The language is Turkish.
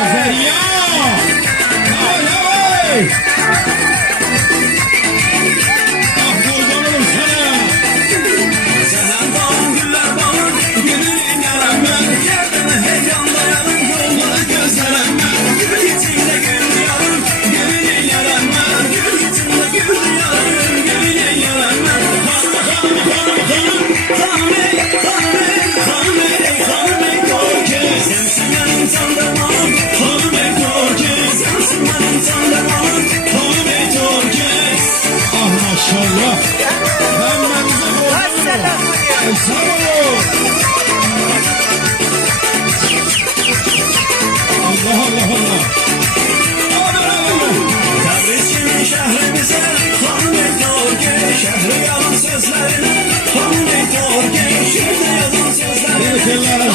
Zeriya. Hay hay. Ah kurban olurum sana. Senden doğan güller bağır, gönlün yaran ben. Yerden heyecanla yanım, yolları gözlerim ben. Gül içinde gül yarım, gönlün yaran ben. Gül içinde gül yarım, gönlün yaran ben. Hanım ey korku, sensin benim sandırmam. Hanım ey korku, sensin benim sandırmam. Hanım ey korku. Ah maşallah. Ben bize korkuyorum. Sağ olun. Allah Allah Allah. Təbrizin şəhrimize, hanım ey korku. Şəhri yalan sözlerine, hanım ey korku. Şəhri yalan sözlerine. Bir kere